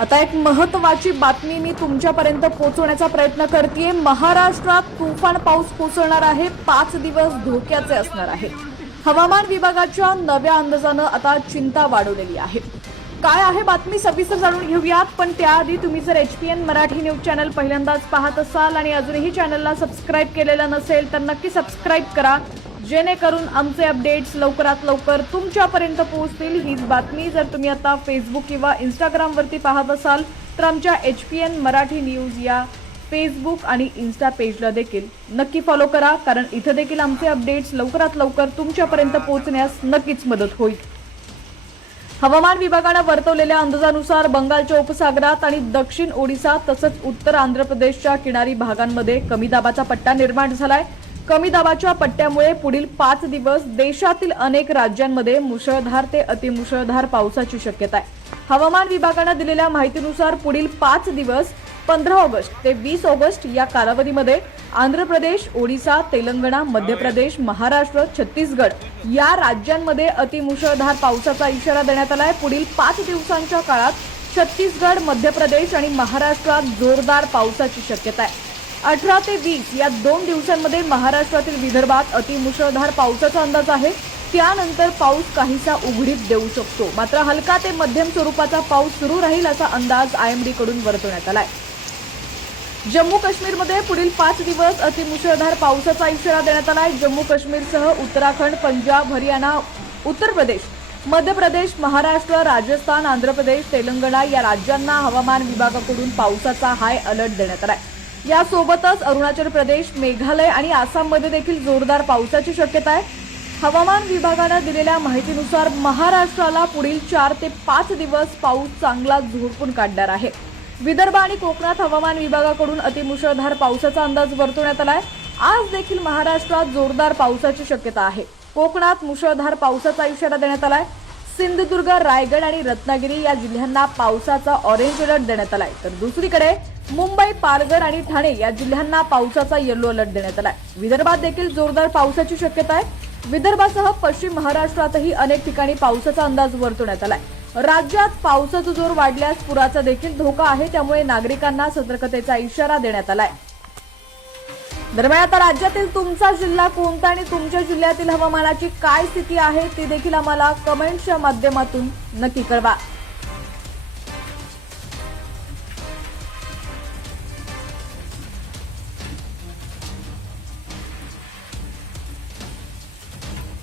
आता एक महत्त्वाची बातमी मी तुमच्यापर्यंत पोहोचवण्याचा प्रयत्न करतेय। महाराष्ट्रात तुफान पाऊस कोसळणार आहे। 5 दिवस धोक्याचे असणार आहे। हवामान विभागाच्या नव्या अंदाजानं आता चिंता वाढवलेली आहे। काय आहे बातमी सविस्तर जाणून घेऊयात, पण त्याआधी तुम्ही जर HPN मराठी न्यूज चॅनल पहिल्यांदाच पाहत असाल आणि अजूनही चॅनलला सबस्क्राइब केलेलं नसेल तर नक्की सबस्क्राइब करा, जेणेकरून आमचे अपडेट्स लवकरात लवकर तुमच्यापर्यंत पोहोचतील। हीच बातमी जर तुम्ही आता फेसबुक किंवा इंस्टाग्राम वरती पाहत असाल तर आमच्या HPN मराठी न्यूज या फेसबुक आणि इंस्टा पेजला देखील नक्की फॉलो करा, कारण इथे देखील आमचे अपडेट्स लवकरात लवकर तुमच्यापर्यंत पोहोचण्यास नक्कीच मदत होईल। हवामान विभागाने वर्तवलेल्या अंदाजानुसार बंगालच्या उपसागरात आणि दक्षिण ओडिशा तसंच उत्तर आंध्र प्रदेशच्या किनारी भागांमध्ये कमी दाबाचा पट्टा निर्माण झालाय। कमी दाबाच्या पट्ट्यामुळे पुढील 5 दिवस देशातील अनेक राज्यांमध्ये मुसळधार ते अतिमुसळधार पावसाची शक्यता आहे। हवामान विभागाने दिलेल्या माहितीनुसार पुढील 5 दिवस 15 ऑगस्ट ते 20 ऑगस्ट या कालावधीमध्ये आंध्र प्रदेश, ओडिशा, तेलंगणा, मध्य प्रदेश, महाराष्ट्र, छत्तीसगड या राज्यांमध्ये अतिमुसळधार पावसाचा इशारा देण्यात आलाय। पुढील 5 दिवसांच्या काळात छत्तीसगड, मध्य प्रदेश आणि महाराष्ट्रात जोरदार पावसाची शक्यता आहे। 18 ते 20 या 2 दिवसांमध्ये महाराष्ट्रातील विदर्भात अतिमुसळधार पावसाचा अंदाज आहे। त्यानंतर पाऊस काहीसा उघडीप देऊ शकतो, मात्र हलका ते मध्यम स्वरूपाचा पाऊस सुरू राहील असा अंदाज IMD कडून वर्तवण्यात आलाय। जम्मू काश्मीरमध्ये पुढील 5 दिवस अतिमुसळधार पावसाचा इशारा देण्यात आलाय। जम्मू काश्मीरसह उत्तराखंड, पंजाब, हरियाणा, उत्तर प्रदेश, मध्य प्रदेश, महाराष्ट्र, राजस्थान, आंध्र प्रदेश, तेलंगणा या राज्यांना हवामान विभागाकडून पावसाचा हाय अलर्ट देण्यात आलाय। यासोबतच अरुणाचल प्रदेश, मेघालय आणि आसाममध्ये देखील जोरदार पावसाची शक्यता आहे। हवामान विभागाने दिलेल्या माहितीनुसार महाराष्ट्राला पुढील 4 ते 5 दिवस पाऊस चांगला झोडपून काढणार आहे। विदर्भ आणि कोकणात हवामान विभागाकडून अतिमुसळधार पावसाचा अंदाज वर्तवण्यात आलाय। आज देखील महाराष्ट्रात जोरदार पावसाची शक्यता आहे। कोकणात मुसळधार पावसाचा इशारा देण्यात आलाय। सिंधुदुर्ग, रायगड आणि रत्नागिरी या जिल्ह्यांना पावसाचा ऑरेंज अलर्ट देण्यात आलाय, तर दुसरीकडे मुंबई, पालघर आणि ठाणे या जिल्ह्यांना पावसाचा येलो अलर्ट देण्यात आलाय। विदर्भात देखील जोरदार पावसाची शक्यता आहे। विदर्भासह पश्चिम महाराष्ट्रातही अनेक ठिकाणी पावसाचा अंदाज वर्तवण्यात आलाय। राज्यात पावसाचा जोर वाढल्यास पुराचा देखील धोका आहे, त्यामुळे नागरिकांना सतर्कतेचा इशारा देण्यात आलाय। दरम्यान आता राज्यातील तुमचा जिल्हा कोणता आणि तुमच्या जिल्ह्यातील हवामानाची काय स्थिती आहे ती देखील आम्हाला कमेंट्सच्या माध्यमातून नक्की कळवा।